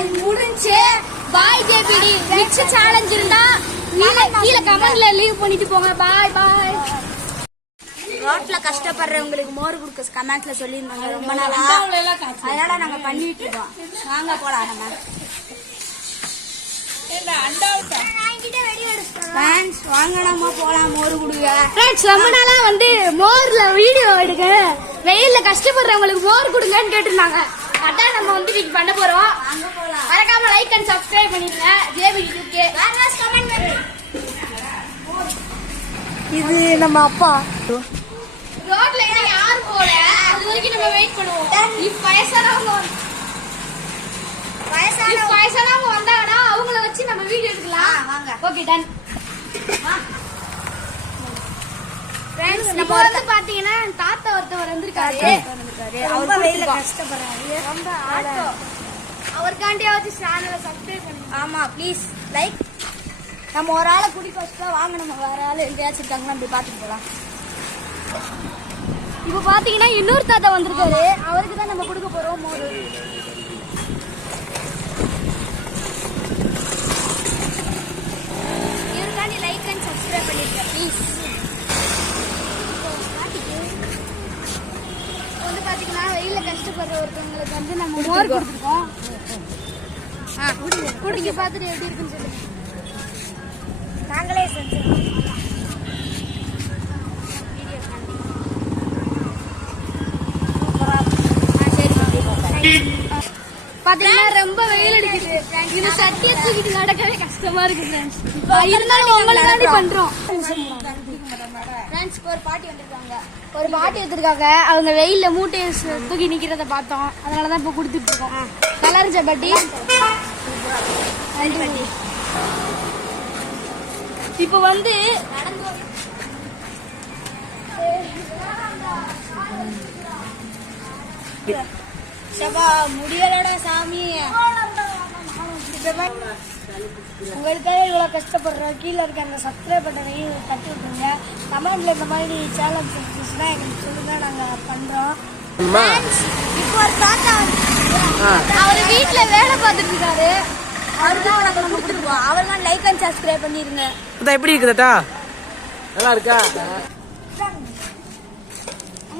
Challenge முடிஞ்சு. பாய் JBT. Next challenge இருந்தா கீழே கமெண்ட்ல லீவ் பண்ணிட்டு போங்க. பாய் பாய். ரோட்ல கஷ்டப்படுறவங்களுக்கு மோர் குடுக்க கமெண்ட்ல சொல்லிருந்தாங்க ரொம்ப நாளா. அதனால நாங்க பண்ணிட்டு இருக்கோம். வாங்க போலாம் நம்ம. வாங்க நம்ம போலாம் மோர் குடுக்க. ரொம்ப நாளா வந்து மோர்ல வீடியோ எடுக்க வெயில்ல கஷ்டப்படுறவங்களுக்கு மோர் குடுங்கன்னு கேட்டிருந்தாங்க. அதான் நம்ம வந்து வீட்டு பண்ண போறோம். மறக்காம லைக் அண்ட் சப்ஸ்கிரைப் பண்ணிடுங்க. JP UK. இது நம்ம அப்பா. ரோட்ல யாரும் போல. அது வரைக்கும் நம்ம வெயிட் பண்ணுவோம். வயசானவங்க வந்தாங்கன்னா அவங்கள வச்சு நம்ம வீடியோ எடுக்கலாம். வாங்க. Okay done. ஃப்ரெண்ட்ஸ் நம்ம வந்து பாத்தீங்கன்னா தாத்தா ஒருத்தவர் வந்திருக்காரு. ரொம்ப வெயில்ல கஷ்டப்படுறாரு. ரொம்ப ஆட்டோ. அவர்காண்டியாவது சேனலை சப்ஸ்கிரைப் பண்ணுங்க. ஆமா ப்ளீஸ் லைக். நம்ம ஒரு ஆளை குடிக்க வச்சுட்டா வாங்க நம்ம வேற ஆளு எங்கேயாச்சும் இருக்காங்களா அப்படி பாத்துட்டு போலாம். இப்ப பாத்தீங்கன்னா இன்னொரு தாத்தா வந்திருக்காரு. அவருக்கு தான் நம்ம கொடுக்க போறோம் மோர். இவருக்காண்டி லைக் அண்ட் சப்ஸ்கிரைப் பண்ணிருக்கேன் ப்ளீஸ். வந்து பாத்தீங்கன்னா வெயில கஷ்டப்படுற ஒருத்தவங்களுக்கு வந்து நம்ம மோர் கொடுத்துருக்கோம். குடிக்க பார்த்துட்டு எப்படி இருக்குன்னு சொல்லுங்க. நாங்களே செஞ்சிருக்கோம். பாத்தீங்கன்னா ரொம்ப வெயில் அடிக்குது. இது சட்டியை தூக்கிட்டு நடக்கவே கஷ்டமா இருக்கு ஃப்ரெண்ட்ஸ். இருந்தாலும் உங்களுக்காண்டி பண்றோம். ஃப்ரெண்ட்ஸ்க்கு ஒரு பாட்டி வந்திருக்காங்க. ஒரு பாட்டி எடுத்திருக்காங்க. அவங்க வெயில்ல மூட்டையை தூக்கி நிக்கிறத பார்த்தோம். அதனாலதான் இப்ப கொடுத்துட்டு இருக்கோம். நல்லா இருந்துச்சா பாட்டி? இப்ப வந்து முடியலடா சாமி. உங்களுக்காக இவ்வளவு கஷ்டப்படுறோம். கீழே இருக்க அந்த சப்ஸ்கிரைப் பட்டனையும் தட்டி விட்டுருங்க. கமெண்ட்ல இந்த மாதிரி சேலஞ்ச் இருந்துச்சுன்னா எங்களுக்கு சொல்லுங்க. நாங்க பண்றோம். இப்போ ஒரு தாத்தா அவர் வீட்டுல வேலை பார்த்துட்டு இருக்காரு. அவருதான் நம்ம கொடுத்துருக்கோம். அவர் தான் லைக் அண்ட் சப்ஸ்கிரைப் பண்ணிருங்க. எப்படி இருக்கு தாத்தா? நல்லா இருக்கா?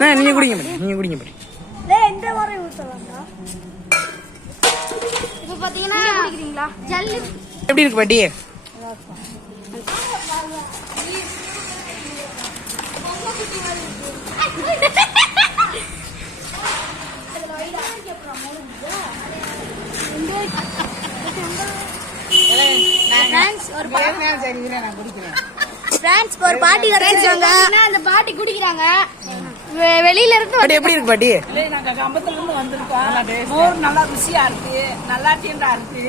நீங்க குடிங்க படி. நீங்க குடிங்க படி. இந்த மாதிரி ஊத்தலாம்டா. இப்ப பாத்தீங்கன்னா குடிக்கிறீங்களா? ஜல்லி எப்படி இருக்கு பாட்டி? ஒரு பாட்டி வரைஞ்சாங்க. அந்த பாட்டி குடிக்கிறாங்க. வெளியில இருந்து எப்படி இருக்கு பாட்டி? நாங்க கம்பத்துல இருந்து வந்திருக்கோம். மோர் நல்லா ருசியா இருக்கு. நல்லா டீண்டா இருக்கு.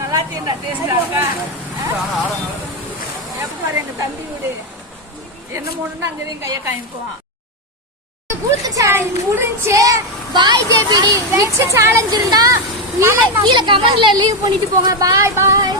நல்லா டீண்டா டேஸ்டா இருக்கா? எப்ப எங்க தம்பி வீடு என்ன மோடுன்னா அங்கேயும் கையை காமிப்போம். குடுத்த சேலஞ்ச் முடிஞ்சு. பாய் ஜேபிடி. நெக்ஸ்ட் சேலஞ்ச் இருந்தா கீழே கமெண்ட்ல லீவ் பண்ணிட்டு போங்க. பாய் பாய்.